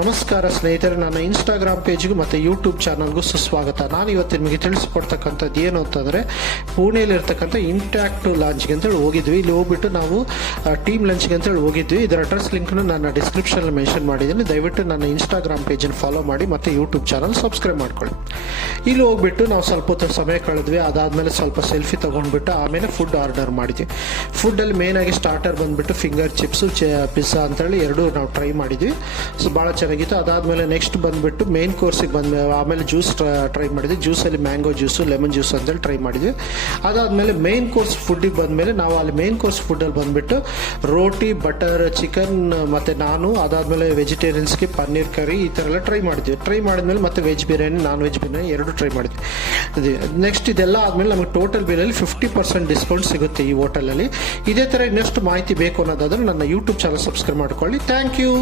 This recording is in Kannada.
ನಮಸ್ಕಾರ ಸ್ನೇಹಿತರೆ, ನನ್ನ ಇನ್ಸ್ಟಾಗ್ರಾಮ್ ಪೇಜ್ಗೂ ಮತ್ತು ಯೂಟ್ಯೂಬ್ ಚಾನಲ್ಗೂ ಸುಸ್ವಾಗತ. ನಾನು ಇವತ್ತು ನಿಮಗೆ ತಿಳಿಸ್ಕೊಡ್ತಕ್ಕಂಥದ್ದು ಏನು ಅಂತಂದರೆ, ಪುಣೆಯಲ್ಲಿರ್ತಕ್ಕಂಥ ಇಂಟ್ಯಾಕ್ಟ್ ಲಾಂಚ್ಗೆ ಅಂತೇಳಿ ಹೋಗಿದ್ವಿ. ಇಲ್ಲಿ ಹೋಗ್ಬಿಟ್ಟು ನಾವು ಟೀಮ್ ಲಂಚ್ಗೆ ಅಂತೇಳಿ ಹೋಗಿದ್ವಿ. ಇದರ ಅಡ್ರೆಸ್ ಲಿಂಕ್ನು ನಾನು ಡಿಸ್ಕ್ರಿಪ್ಷನಲ್ಲಿ ಮೆನ್ಷನ್ ಮಾಡಿದ್ದೀನಿ. ದಯವಿಟ್ಟು ನನ್ನ ಇನ್ಸ್ಟಾಗ್ರಾಮ್ ಪೇಜನ್ನು ಫಾಲೋ ಮಾಡಿ ಮತ್ತು ಯೂಟ್ಯೂಬ್ ಚಾನಲ್ ಸಬ್ಸ್ಕ್ರೈಬ್ ಮಾಡ್ಕೊಳ್ಳಿ. ಇಲ್ಲಿ ಹೋಗ್ಬಿಟ್ಟು ನಾವು ಸ್ವಲ್ಪ ಹೊತ್ತು ಸಮಯ ಕಳೆದ್ವಿ. ಅದಾದಮೇಲೆ ಸ್ವಲ್ಪ ಸೆಲ್ಫಿ ತೊಗೊಂಡ್ಬಿಟ್ಟು ಆಮೇಲೆ ಫುಡ್ ಆರ್ಡರ್ ಮಾಡಿದ್ವಿ. ಫುಡ್ಡಲ್ಲಿ ಮೇನಾಗಿ ಸ್ಟಾರ್ಟರ್ ಬಂದುಬಿಟ್ಟು ಫಿಂಗರ್ ಚಿಪ್ಸು, ಪಿಜ್ಜಾ ಅಂತೇಳಿ ಎರಡೂ ನಾವು ಟ್ರೈ ಮಾಡಿದ್ವಿ. ಸೊ ಭಾಳ ಚೆನ್ನಾಗಿತ್ತು. ಅದಾದಮೇಲೆ ನೆಕ್ಸ್ಟ್ ಬಂದುಬಿಟ್ಟು ಮೇನ್ ಕೋರ್ಸಿಗೆ ಆಮೇಲೆ ಜ್ಯೂಸ್ ಟ್ರೈ ಮಾಡಿದ್ವಿ. ಜ್ಯೂಸಲ್ಲಿ ಮ್ಯಾಂಗೋ ಜ್ಯೂಸು, ಲೆಮನ್ ಜ್ಯೂಸ್ ಅಂತೇಳಿ ಟ್ರೈ ಮಾಡಿದ್ವಿ. ಅದಾದಮೇಲೆ ಮೇನ್ ಕೋರ್ಸ್ ಫುಡ್ಡಿಗೆ ಬಂದಮೇಲೆ ನಾವು ಅಲ್ಲಿ ಮೇನ್ ಕೋರ್ಸ್ ಫುಡ್ಡಲ್ಲಿ ಬಂದುಬಿಟ್ಟು ರೋಟಿ, ಬಟರ್ ಚಿಕನ್ ಮತ್ತು ನಾನು, ಅದಾದಮೇಲೆ ವೆಜಿಟೇರಿಯನ್ಸ್ಗೆ ಪನ್ನೀರ್ ಕರಿ ಈ ಥರ ಎಲ್ಲ ಟ್ರೈ ಮಾಡಿದ್ವಿ. ಟ್ರೈ ಮಾಡಿದ್ಮೇಲೆ ಮತ್ತೆ veg biryani, non veg biryani ಎರಡು ಟ್ರೈ ಮಾಡಿದ್ವಿ. ನೆಕ್ಸ್ಟ್ ಇದೆಲ್ಲ ಆದಮೇಲೆ ನಮಗೆ ಟೋಟಲ್ ಬಿಲ್ಲಲ್ಲಿ 50% ಡಿಸ್ಕೌಂಟ್ ಸಿಗುತ್ತೆ ಈ ಹೋಟೆಲಲ್ಲಿ. ಇದೇ ಥರ ಇನ್ನಷ್ಟು ಮಾಹಿತಿ ಬೇಕು ಅನ್ನೋದಾದ್ರೆ ನನ್ನ ಯೂಟ್ಯೂಬ್ ಚಾನಲ್ ಸಬ್ಸ್ಕ್ರೈಬ್ ಮಾಡ್ಕೊಳ್ಳಿ. Thank you.